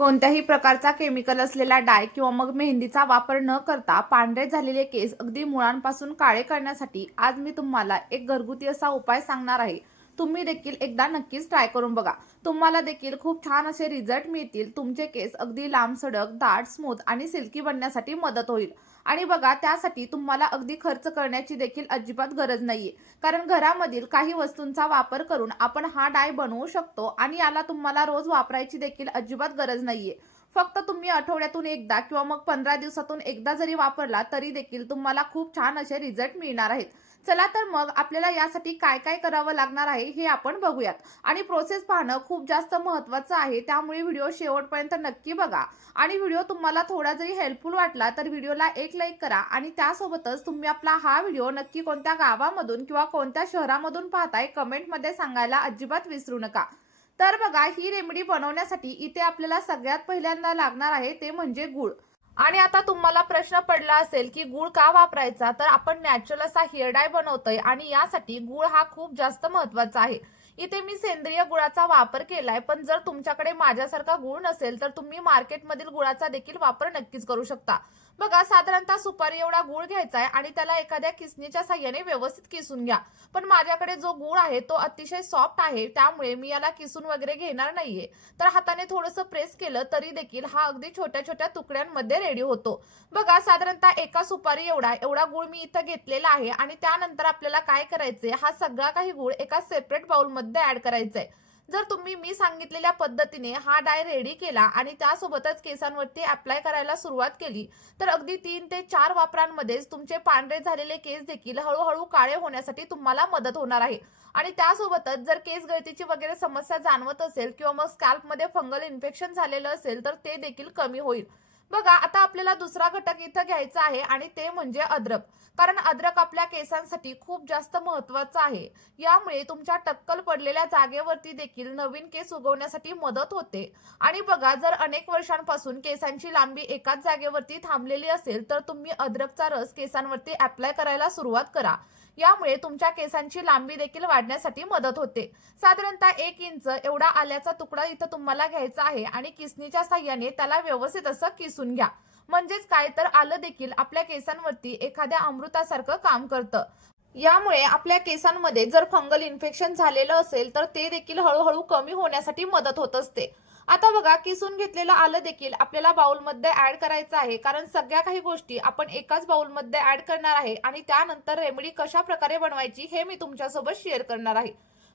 कोणत्याही प्रकारचा केमिकल असलेला डाय किंवा मग मेहंदीचा वापर न करता पांढरे झालेले केस अगदी मुळांपासून काळे करण्यासाठी आज मी तुम्हाला एक घरगुती असा उपाय सांगणार आहे। तुम्ही देखील एकदा नक्कीच ट्राय करून बघा। तुम्हाला देखील खूप छान असे रिझल्ट मिळतील। तुमचे केस अगदी लांब सडक, दाट, स्मूथ आणि सिल्की बनण्यासाठी मदत होईल। आणि बघा, त्यासाठी तुम्हाला अगदी खर्च करण्याची देखील अजिबात गरज नाहीये, कारण घरामधील काही वस्तूंचा वापर करून आपण हा डाय बनवू शकतो आणि याला तुम्हाला रोज वापरायची देखील अजिबात गरज नाहीये। फक्त तुम्ही आठवड्यातून एकदा किंवा मग 15 दिवसातून एकदा जरी वापरला तरी देखील तुम्हाला खूप छान असे रिझल्ट मिळणार आहेत। चला तर मग आपल्याला यासाठी काय काय करावं लागणार आहे हे आपण बघूयात। आणि प्रोसेस पाहणं खूप जास्त महत्त्वाचं आहे, त्यामुळे व्हिडिओ शेवटपर्यंत नक्की बघा। आणि व्हिडिओ तुम्हाला थोडा जरी हेल्पफुल वाटला तर व्हिडिओला एक लाईक करा आणि त्यासोबतच तुम्ही आपला हा व्हिडिओ नक्की कोणत्या गावामधून किंवा कोणत्या शहरामधून पाहताय कमेंटमध्ये सांगायला अजिबात विसरू नका। तर बघा, ही रेमेडी बनवण्यासाठी इथे आपल्याला सगळ्यात पहिल्यांदा लागणार आहे ते म्हणजे गूळ। आणि आता तुम्हाला प्रश्न पडला असेल की गूळ का वापरायचा, तर आपण नॅचरल असा हेअर डाय बनवतोय आणि यासाठी गूळ हा खूप जास्त महत्त्वाचा आहे। इथे मी सेंद्रिय गुळाचा वापर केलाय, पण जर तुमच्याकडे माझ्यासारखा गूळ नसेल तर तुम्ही मार्केटमधील गुळाचा देखील वापर नक्कीच करू शकता। बघा, साधारणतः सुपारी एवढा गूळ घ्यायचा आहे आणि त्याला एखाद्या किसणीच्या साहाय्याने व्यवस्थित किसून घ्या। पण माझ्याकडे जो गूळ आहे तो अतिशय सॉफ्ट आहे, त्यामुळे मी याला किसून वगैरे घेणार नाहीये। तर हाताने थोडंसं प्रेस केलं तरी देखील हा अगदी छोट्या छोट्या तुकड्यांमध्ये रेडी होतो। बघा, साधारणतः एका सुपारी एवढा एवढा गूळ मी इथं घेतलेला आहे आणि त्यानंतर आपल्याला काय करायचंय, हा सगळा काही गूळ एका सेपरेट बाउलमध्ये ऍड करायचा आहे। जर तुम्ही मी सांगितलेल्या पद्धतीने हा डाय रेडी केला आणि त्यासोबतच केसांवरती अप्लाय करायला सुरुवात केली तर अगदी 3 ते 4 वापरांमध्येच तुमचे पांढरे झालेले केस देखील हळूहळू काळे होण्यासाठी तुम्हाला मदत होणार आहे। आणि त्यासोबतच जर केस गळतीची वगैरे समस्या जाणवत असेल किंवा मग स्कॅल्पमध्ये फंगल इन्फेक्शन झालेलं असेल तर ते देखील कमी होईल। बघा, आता आपल्याला दुसरा घटक इथं घ्यायचा आहे आणि ते म्हणजे अद्रक। कारण अद्रक आपल्या केसांसाठी खूप जास्त महत्त्वाचं आहे। यामुळे तुमच्या टक्कल पडलेल्या जागेवरती देखील नवीन केस उगवण्यासाठी मदत होते। आणि बघा, जर अनेक वर्षांपासून केसांची लांबी एकाच जागेवरती थांबलेली असेल तर तुम्ही अद्रकचा रस केसांवरती अप्लाय करायला सुरुवात करा। यामुळे तुमच्या केसांची लांबी देखील वाढण्यासाठी मदत होते। साधारणतः 1 इंच एवढा आल्याचा तुकडा इथं तुम्हाला घ्यायचा आहे आणि किसणीच्या साहाय्याने त्याला व्यवस्थित असं किसून घ्या। म्हणजेच काय, तर आलं देखील आपल्या केसांवरती एखाद्या अमृतासारखं काम करतं। यामुळे आपल्या केसांमध्ये जर फंगल इन्फेक्शन झालेलं असेल तर ते देखील हळूहळू कमी होण्यासाठी मदत होत असते। आता बघा, किसून घेतलेलं आलं देखील आपल्याला बाउलमध्ये ऍड करायचं आहे, कारण सगळ्या काही गोष्टी आपण एकाच बाउलमध्ये ऍड करणार आहे आणि त्यानंतर रेमेडी कशा प्रकारे बनवायची हे मी तुमच्यासोबत शेअर करणार आहे।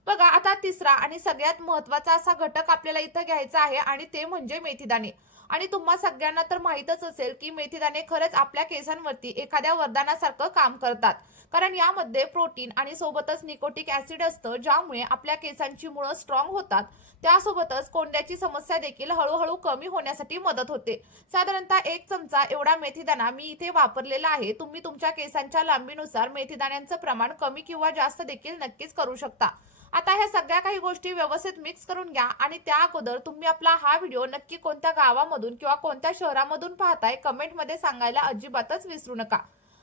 बघा, आता तिसरा आणि सगळ्यात महत्त्वाचा असा घटक आपल्याला इथं घ्यायचा आहे आणि ते म्हणजे मेथीदाणे। आणि तुम्हा सगळ्यांना तर माहीतच असेल की मेथीदाणे खरंच आपल्या केसांवरती एखाद्या वरदानासारखं काम करतात, कारण यामध्ये प्रोटीन आणि सोबतच निकोटिक ऍसिड असतं, ज्यामुळे आपल्या केसांची मुळं स्ट्रॉंग होतात। त्यासोबतच कोंड्याची समस्या देखील हळूहळू कमी होण्यासाठी मदत होते। साधारणतः 1 चमचा एवढा मेथीदाणा मी इथे वापरलेला आहे। तुम्ही तुमच्या केसांच्या लांबीनुसार मेथीदाण्यांचं प्रमाण कमी किंवा जास्त देखील नक्कीच करू शकता। आता ह्या सगळ्या काही गोष्टी व्यवस्थित मिक्स करून घ्या आणि त्या अगोदर तुम्ही आपला हा व्हिडिओ नक्की कोणत्या गावामधून किंवा कोणत्या शहरामधून पाहताय कमेंटमध्ये सांगायला अजिबातच विसरू नका।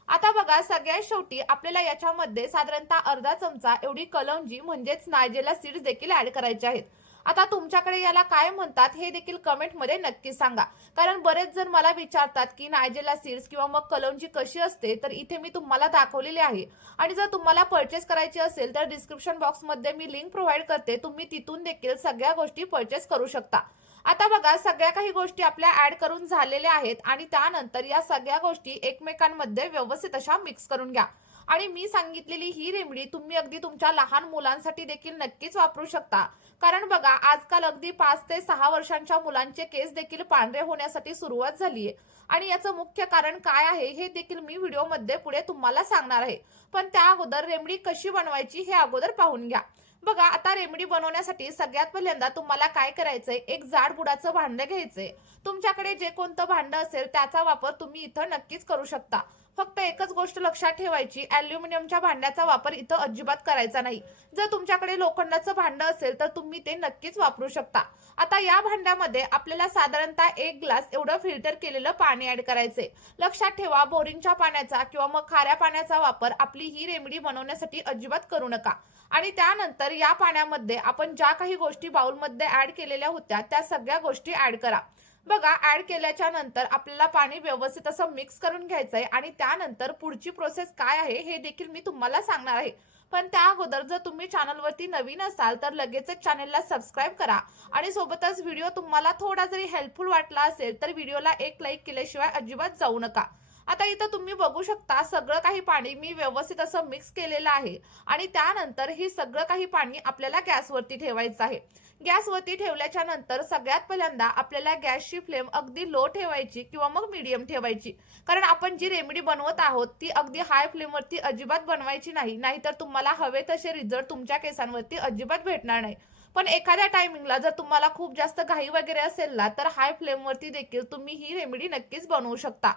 आता बघा, सगळ्यात शेवटी आपल्याला याच्यामध्ये साधारणतः अर्धा चमचा एवढी कलौंजी म्हणजेच नायजेला सीड्स देखील ऍड करायचे आहेत। आता तुमच्याकडे याला काय म्हणतात हे देखील कमेंटमध्ये नक्की सांगा, कारण बरेच जण मला विचारतात की नायजेला सीड्स किंवा मग कलौंजी कशी असते, तर इथे मी तुम्हाला दाखवलेली आहे। आणि जर तुम्हाला परचेस करायची असेल तर डिस्क्रिप्शन बॉक्समध्ये मी लिंक प्रोव्हाइड करते, तुम्ही तिथून देखील सगळ्या गोष्टी परचेस करू शकता। आता बघा, सगळ्या काही गोष्टी आपल्या ऍड करून झालेल्या आहेत आणि त्यानंतर या सगळ्या गोष्टी एकमेकांमध्ये व्यवस्थित अशा मिक्स करून घ्या। आणि मी सांगितलेली ही रेमेडी तुम्ही अगदी तुमच्या लहान मुलांसाठी देखील नक्कीच वापरू शकता, कारण बघा, आजकाल अगदी 5 ते 6 वर्षांच्या मुलांचे केस देखील पांढरे होण्यासाठी सुरुवात झालीये। आणि याचं मुख्य कारण काय आहे हे देखील मी व्हिडिओमध्ये पुढे तुम्हाला सांगणार आहे। पण त्या अगोदर रेमेडी कशी बनवायची हे अगोदर पाहून घ्या। बघा, आता रेमेडी बनवण्यासाठी सगळ्यात पहिल्यांदा तुम्हाला काय करायचंय, एक जाड बुडाचं भांडं घ्यायचंय। तुमच्याकडे जे कोणतं भांडं असेल त्याचा वापर तुम्ही इथं नक्कीच करू शकता। फक्त एकच गोष्ट लक्षात ठेवायची, अॅल्युमिनियमच्या भांड्याचा वापर इथं अजिबात करायचा नाही। जर तुमच्याकडे लोखंडाचं भांडं असेल तर तुम्ही ते नक्कीच वापरू शकता। आता या भांड्यामध्ये आपल्याला साधारणतः 1 ग्लास एवढं फिल्टर केलेलं पाणी ऍड करायचंय। लक्षात ठेवा, बोरिंगच्या पाण्याचा किंवा मग खाऱ्या पाण्याचा वापर आपली ही रेमेडी बनवण्यासाठी अजिबात करू नका। आणि त्यानंतर या पाण्यामध्ये आपण ज्या काही गोष्टी बाउलमध्ये ऍड केलेल्या होत्या त्या सगळ्या गोष्टी ऍड करा। बघा, ऍड केल्याच्या नंतर आपल्याला पाणी व्यवस्थित असं मिक्स करून घ्यायचं आहे आणि त्यानंतर पुढची प्रोसेस काय आहे हे देखील मी तुम्हाला सांगणार आहे. पण त्या अगोदर जर तुम्ही चॅनलवरती नवीन असाल तर लगेचच चॅनलला सबस्क्राईब करा आणि सोबतच व्हिडिओ तुम्हाला थोडा जरी हेल्पफुल वाटला असेल तर व्हिडिओला एक लाईक केल्याशिवाय अजिबात जाऊ नका. आता इथं तुम्ही बघू शकता सगळं काही पाणी मी व्यवस्थित असं मिक्स केलेलं आहे आणि त्यानंतर हे सगळं काही पाणी आपल्याला गॅसवरती ठेवायचं आहे. गॅसवरती ठेवल्याच्या नंतर सगळ्यात पहिल्यांदा आपल्याला गॅसची फ्लेम अगदी लो ठेवायची किंवा मग मीडियम ठेवायची. कारण आपण जी रेमेडी बनवत आहोत ती अगदी हाय फ्लेमवरती अजिबात बनवायची नाही. नाहीतर तुम्हाला हवे तसे रिझल्ट तुमच्या केसांवरती अजिबात भेटणार नाही. पण एखाद्या टायमिंगला जर तुम्हाला खूप जास्त घाई वगैरे असेल ना, तर हाय फ्लेमवरती देखील तुम्ही ही रेमेडी नक्कीच बनवू शकता.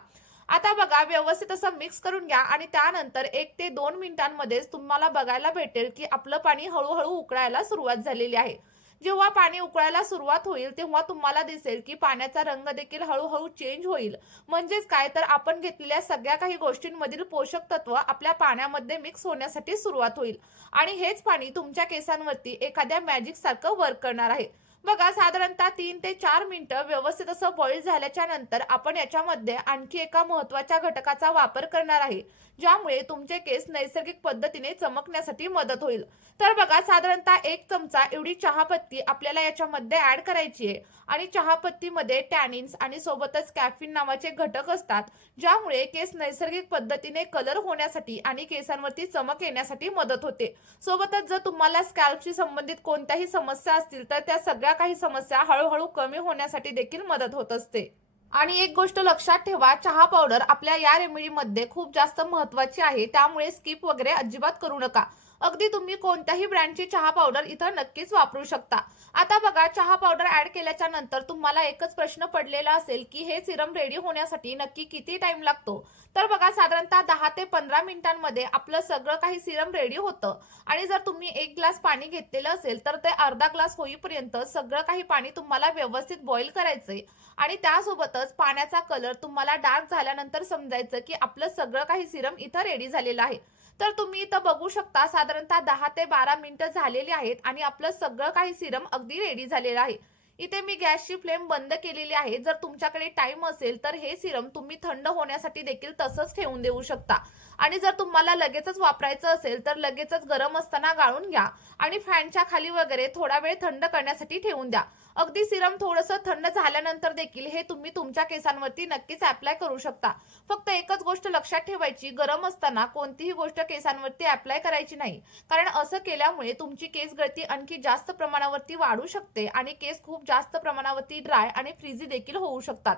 आता बघा व्यवस्थित असं मिक्स करून घ्या आणि त्यानंतर 1 ते 2 मिनिटांमध्येच तुम्हाला बघायला भेटेल की आपलं पाणी हळू-हळू उकळायला सुरुवात झालेली आहे. जेव्हा पाणी उकळायला सुरुवात होईल तेव्हा तुम्हाला दिसेल की पाण्याचा रंग देखील हळू-हळू चेंज होईल. म्हणजेच काय तर आपण घेतलेल्या सगळ्या काही गोष्टींमधील पोषक तत्व आपल्या पाण्यामध्ये मिक्स होण्यासाठी सुरुवात होईल आणि हेच पाणी तुमच्या केसांवरती एखाद्या मॅजिक सारखं वर्क करणार आहे. बघा साधारणतः 3 ते 4 मिनिटं व्यवस्थित असं बॉईल झाल्याच्या नंतर आपण याच्यामध्ये आणखी एका महत्त्वाच्या घटकाचा वापर करणार आहे, ज्यामुळे तुमचे केस नैसर्गिक पद्धतीने चमकण्यासाठी मदत होईल. तर बघा साधारणतः 1 चमचा एवढी चहापत्ती आपल्याला याच्यामध्ये ॲड करायची आहे आणि चहापत्तीमध्ये टॅनिन्स आणि सोबतच कॅफीन नावाचे घटक असतात, ज्यामुळे केस नैसर्गिक पद्धतीने कलर होण्यासाठी आणि केसांवरती चमक येण्यासाठी मदत होते. सोबतच जर तुम्हाला स्कॅल्पशी संबंधित कोणत्याही समस्या असतील तर त्या सगळ्या काही समस्या हळूहळू कमी होण्यासाठी देखील मदत होत असते. आणि एक गोष्ट लक्षात ठेवा, चहा पावडर आपल्या या रेमेडीमध्ये खूप जास्त महत्त्वाची आहे. त्यामुळे स्किप वगैरे अजिबात करू नका. अगदी तुम्ही कोणत्याही ब्रँडची चहा पावडर इथं नक्कीच वापरू शकता. आता बघा चहा पावडर ॲड केल्याच्या नंतर तुम्हाला एकच प्रश्न पडलेला असेल, की हे सिरम रेडी होण्यासाठी नक्की किती टाईम लागतो? तर बघा साधारणतः 10 ते 15 मिनिटांमध्ये आपलं सगळं काही सिरम रेडी होतं आणि जर तुम्ही 1 ग्लास पाणी घेतलेलं असेल तर ते अर्धा ग्लास होईपर्यंत सगळं काही पाणी तुम्हाला व्यवस्थित बॉईल करायचंय आणि त्यासोबतच पाण्याचा कलर तुम्हाला डार्क झाल्यानंतर समजायचं की आपलं सगळं काही सिरम इथं रेडी झालेलं आहे. तर तुम्ही इथं बघू शकता साधारणतः 10 ते 12 मिनिटं झालेली आहेत आणि आपलं सगळं काही सिरम अगदी रेडी झालेलं आहे. इथे मी गॅसची फ्लेम बंद केलेली आहे. जर तुमच्याकडे टाईम असेल तर हे सिरम तुम्ही थंड होण्यासाठी देखील तसंच ठेवून देऊ शकता आणि जर तुम्हाला लगेचच वापरायचं असेल तर लगेचच गरम असताना गाळून घ्या आणि फॅनच्या खाली वगैरे थोडा वेळ थंड करण्यासाठी ठेवून द्या. अगदी सिरम थोडंसं थंड झाल्यानंतर देखील हे तुम्ही तुमच्या केसांवरती नक्कीच अप्लाय करू शकता. फक्त एकच गोष्ट लक्षात ठेवायची, गरम असताना कोणतीही गोष्ट केसांवरती अप्लाय करायची नाही. कारण असं केल्यामुळे तुमची केस गळती आणखी जास्त प्रमाणावरती वाढू शकते आणि केस खूप जास्त प्रमाणावरती ड्राय आणि फ्रीझी देखील होऊ शकतात.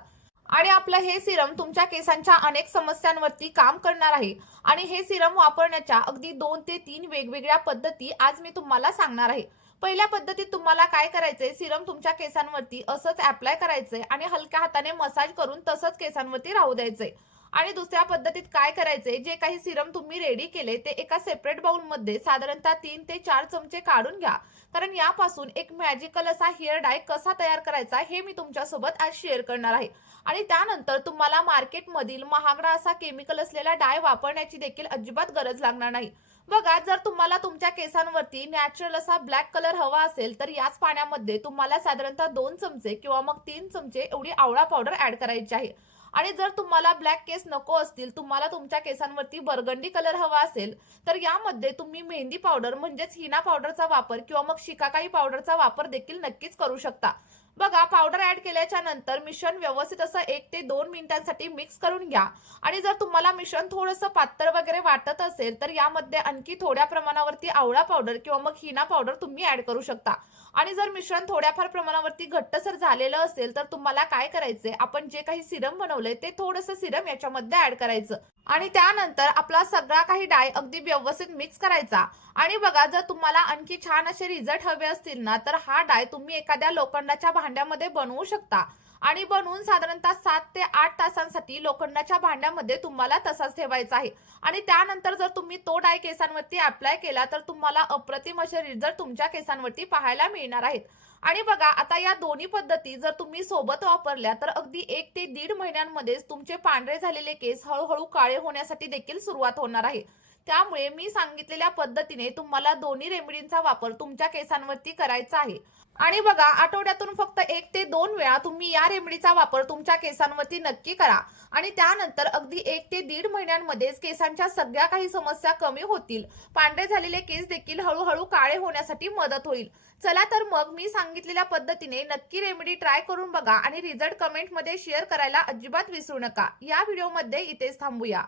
आणि आपलं हे सिरम तुमच्या केसांच्या अनेक समस्यांवरती काम करणार आहे आणि हे सिरम वापरण्याच्या अगदी 2 ते 3 वेगवेगळ्या पद्धती आज मी तुम्हाला सांगणार आहे. पहिल्या पद्धतीत तुम्हाला काय करायचंय, सिरम तुमच्या केसांवरती असंच अप्लाय करायचंय आणि हलक्या हाताने मसाज करून तसंच केसांवरती राहू द्यायचंय. आणि दुसऱ्या पद्धतीत काय करायचंय, जे काही सिरम तुम्ही रेडी केले ते एका सेपरेट बाउलमध्ये साधारणतः 3 ते 4 चमचे काढून घ्या. कारण यापासून एक मॅजिकल असा हेअर डाय कसा तयार करायचा हे मी तुमच्यासोबत आज शेअर करणार आहे. आणि त्यानंतर तुम्हाला मार्केटमधील महागडा असा केमिकल असलेला डाय वापरण्याची देखील अजिबात गरज लागणार नाही. बघा जर तुम्हाला तुमच्या केसांवरती नॅचरल असा ब्लॅक कलर हवा असेल तर याच पाण्यामध्ये तुम्हाला साधारणतः 2 चमचे किंवा मग 3 चमचे एवढी आवळा पावडर ॲड करायची आहे. आणि जर तुम्हाला ब्लॅक केस नको असतील, तुम्हाला तुमच्या केसांवरती बर्गंडी कलर हवा असेल तर यामध्ये तुम्ही मेहंदी पावडर म्हणजेच हिना पावडरचा वापर किंवा मग शिकाकाई पावडरचा वापर देखील नक्कीच करू शकता. बघा पावडर ॲड केल्याच्या नंतर मिश्रण व्यवस्थित असं 1 ते 2 मिनिटांसाठी मिक्स करून घ्या आणि जर तुम्हाला मिश्रण थोडंसं पातळ वगैरे वाटत असेल तर यामध्ये आणखी थोड्या प्रमाणावरती आवळा पावडर किंवा मग हिना पावडर तुम्ही ॲड करू शकता. आणि जर मिश्रण थोड्याफार प्रमाणावरती घट्टसर झालेलं असेल तर तुम्हाला काय करायचंय, आपण जे काही सिरम बनवलंय ते थोडंसं सिरम याच्यामध्ये ॲड करायचं आणि त्यानंतर आपला सगळा काही डाय अगदी व्यवस्थित मिक्स करायचा. आणि बघा जर तुम्हाला आणखी छान असे रिझल्ट हवे असतील ना तर हा डाय तुम्ही एखाद्या लोखंडाच्या भांड्यामध्ये बनवू शकता आणि बनवून साधारणतः 7 ते 8 तासांसाठी लोखंडाच्या भांड्यामध्ये तुम्हाला तसाच ठेवायचा आहे. आणि त्यानंतर जर तुम्ही तो डाय केसांवरती अप्लाय केला तर तुम्हाला अप्रतिम असे रिझल्ट तुमच्या केसांवरती पाहायला मिळणार आहेत. आणि बघा आता या दोन्ही पद्धती जर तुम्ही सोबत वापरल्या तर अगदी 1 ते 1.5 महिन्यांमध्येच तुमचे पांढरे झालेले केस हळूहळू काळे होण्यासाठी देखील सुरुवात होणार आहे. त्यामुळे मी सांगितलेल्या पद्धतीने तुम्हाला दोन्ही रेमेडींचा वापर तुमच्या केसांवरती करायचा आहे. आणि बघा, आठवड्यातून फक्त 1 ते 2 वेळा तुम्ही या रेमेडीचा वापर तुमच्या केसांवरती नक्की करा आणि त्यानंतर अगदी 1 ते 1.5 महिन्यांमध्येच केसांच्या सगळ्या काही समस्या कमी होतील. पांढरे झालेले केस देखील हळूहळू काळे होण्यासाठी मदत होईल. चला तर मग मी सांगितलेल्या पद्धतीने नक्की रेमेडी ट्राय करून बघा आणि रिझल्ट कमेंटमध्ये शेअर करायला अजिबात विसरू नका. या व्हिडिओमध्ये इथेच थांबूया.